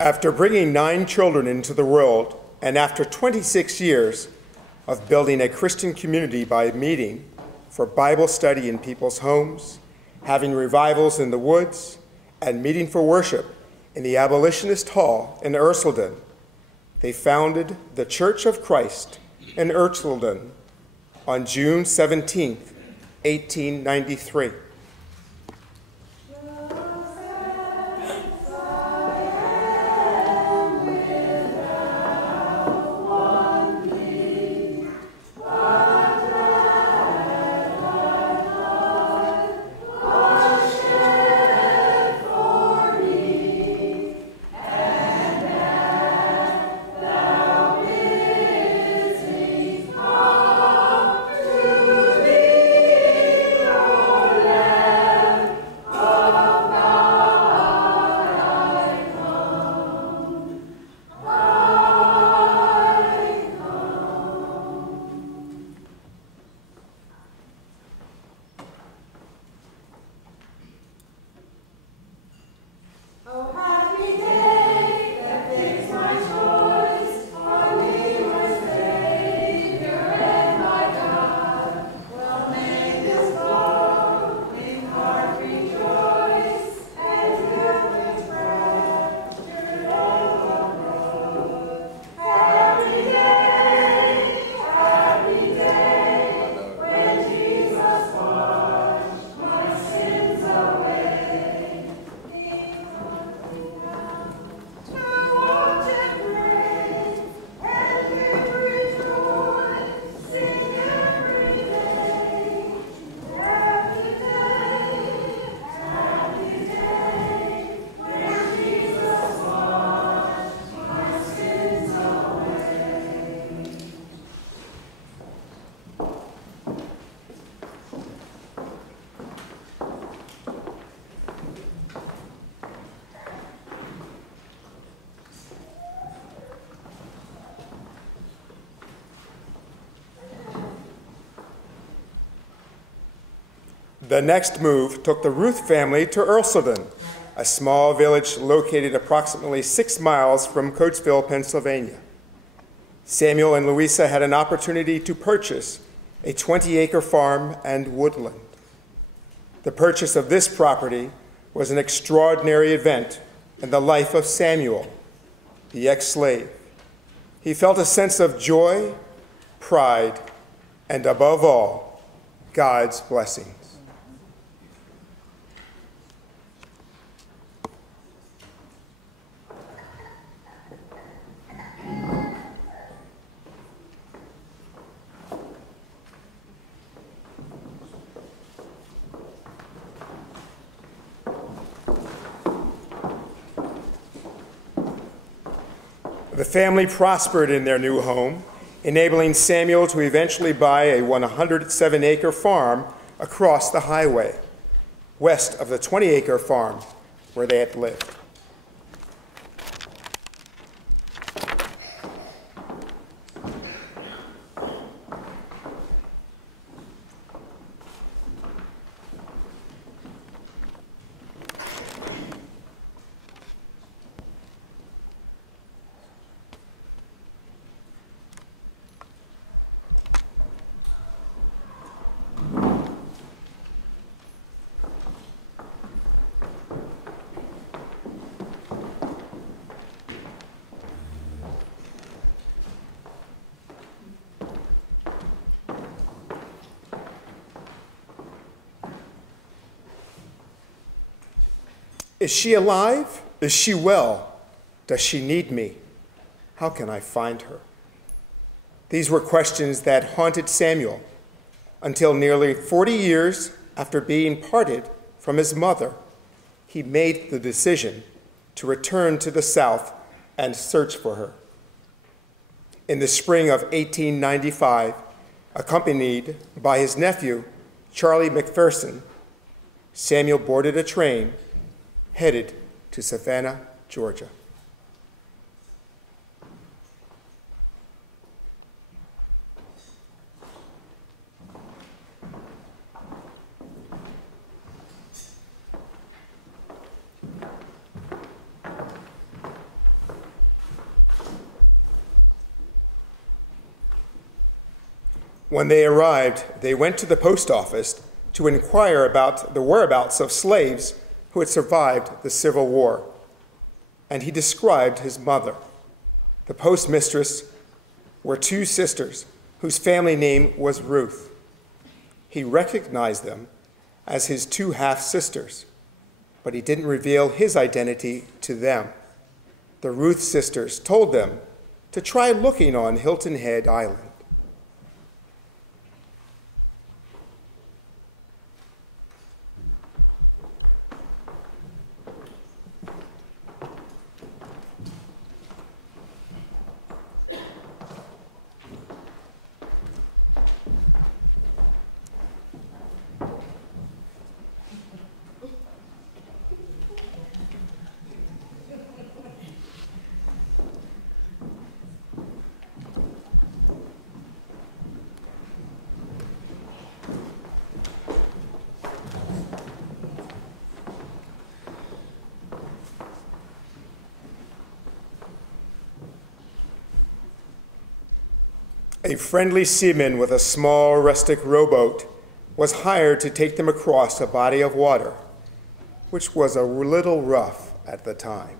After bringing 9 children into the world, and after 26 years of building a Christian community by meeting for Bible study in people's homes, having revivals in the woods, and meeting for worship in the Abolitionist Hall in Ercilden, they founded the Church of Christ in Ercilden on June 17, 1893. The next move took the Ruth family to Ercilden, a small village located approximately 6 miles from Coatesville, Pennsylvania. Samuel and Louisa had an opportunity to purchase a 20-acre farm and woodland. The purchase of this property was an extraordinary event in the life of Samuel, the ex-slave. He felt a sense of joy, pride, and above all, God's blessings. The family prospered in their new home, enabling Samuel to eventually buy a 107-acre farm across the highway, west of the 20-acre farm where they had lived. Is she alive? Is she well? Does she need me? How can I find her? These were questions that haunted Samuel until nearly 40 years after being parted from his mother, he made the decision to return to the South and search for her. In the spring of 1895, accompanied by his nephew, Charlie McPherson, Samuel boarded a train headed to Savannah, Georgia. When they arrived, they went to the post office to inquire about the whereabouts of slaves who had survived the Civil War. And he described his mother. The postmistress were two sisters whose family name was Ruth. He recognized them as his two half-sisters, but he didn't reveal his identity to them. The Ruth sisters told them to try looking on Hilton Head Island. A friendly seaman with a small rustic rowboat was hired to take them across a body of water, which was a little rough at the time.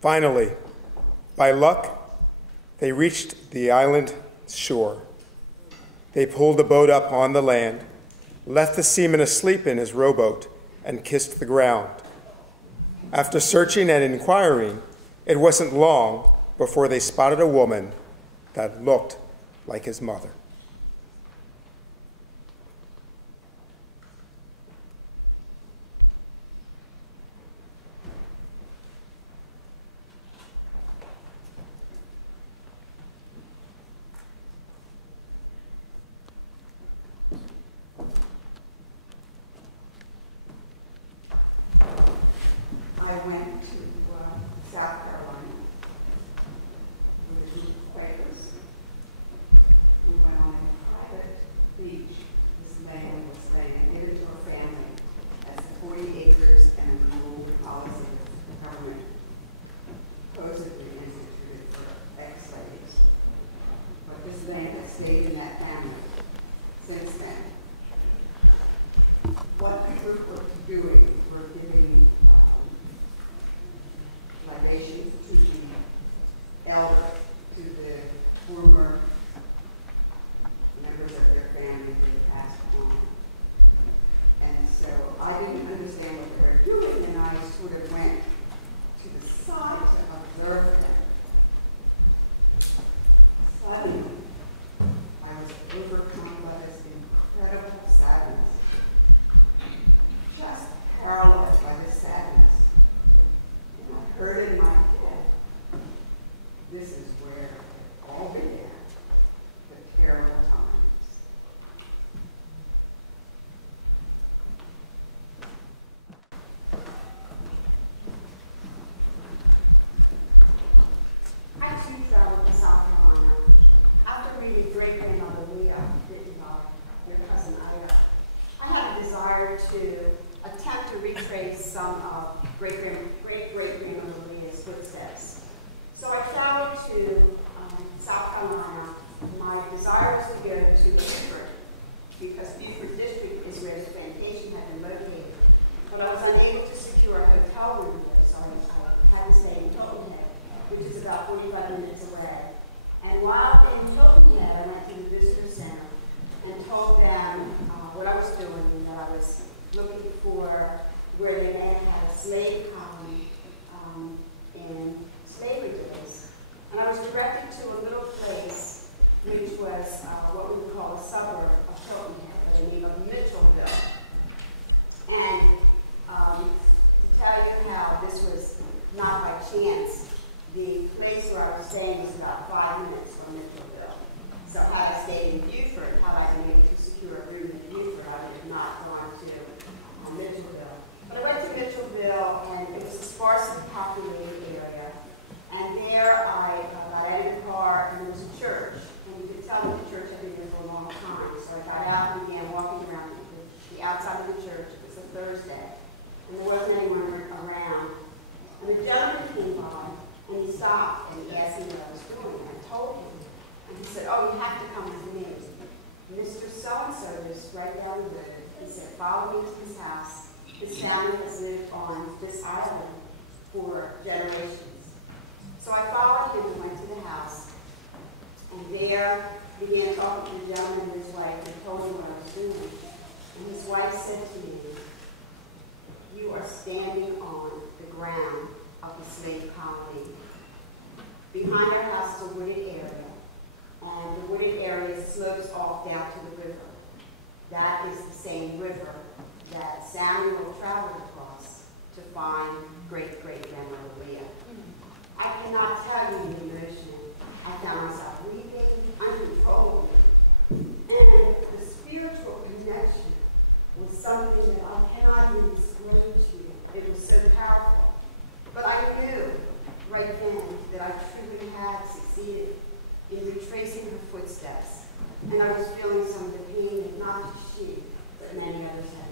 Finally, by luck, they reached the island shore. They pulled the boat up on the land, left the seaman asleep in his rowboat, and kissed the ground. After searching and inquiring, it wasn't long before they spotted a woman that looked like his mother. I went to South Carolina with a group of Quakers. We went on a private beach. This man was laying into a family as the 40 acres and rule policy of the government supposedly instituted for ex-slaves. But this man has stayed in that family since then. What the group were doing were giving libations to the elders, to the former members of their family who had passed on. And so I didn't understand what they were doing, and I sort of went to the side to observe them. Suddenly, I was overcome by this incredible sadness, just paralyzed by this sadness. And I heard in my head, this is where it all began, the terrible times. I too traveled to South Carolina. After reading Great Grandmother Leah, written by your cousin Ida, I had a desire to attempt to retrace some of great-great-grandmother Leah's footsteps. So I traveled to South Carolina. My desire was to go to Beaufort, because Beaufort District is where the plantation had been located. But I was unable to secure a hotel room there, so I had to stay in Hilton Head, which is about 45 minutes away. And while in Hilton Head, I went to the visitor center and told them what I was doing, and that I was looking for where they may have had a slave colony in slavery days. And I was directed to a little place which was what we would call a suburb of Hilton Head, by the name of Mitchellville. And to tell you how this was not by chance, the place where I was staying was about 5 minutes from Mitchellville. So had I stayed in Beaufort, had I been able to secure a room in Beaufort, I would have not gone to Mitchellville. But I went to Mitchellville, and it was a sparsely populated area. And there I got out of the car, and there was a church. And you could tell that the church had been there for a long time. So I got out and began walking around the outside of the church. It was a Thursday, and there wasn't anyone around. And a gentleman came by, and he stopped, and he asked me what I was doing. And I told him. And he said, "Oh, you have to come with me. Mr. So-and-so is right down the road." He said, "Follow me to his house. His family has lived on this island for generations." So I followed him and went to the house. And there began talking to the gentleman and his wife, and told him what I was doing. And his wife said to me, "You are standing on the ground of the slave colony. Behind our house is a wooded area, and the wooded area slopes off down to the river. That is the same river that Samuel traveled across to find great-great-grandmother Leah." I cannot tell you the emotion. I found myself weeping uncontrollably. And the spiritual connection was something that I cannot even explain to you. It was so powerful. But I knew right then that I truly had succeeded in retracing her footsteps. And I was feeling some of the pain that not just she, but many others had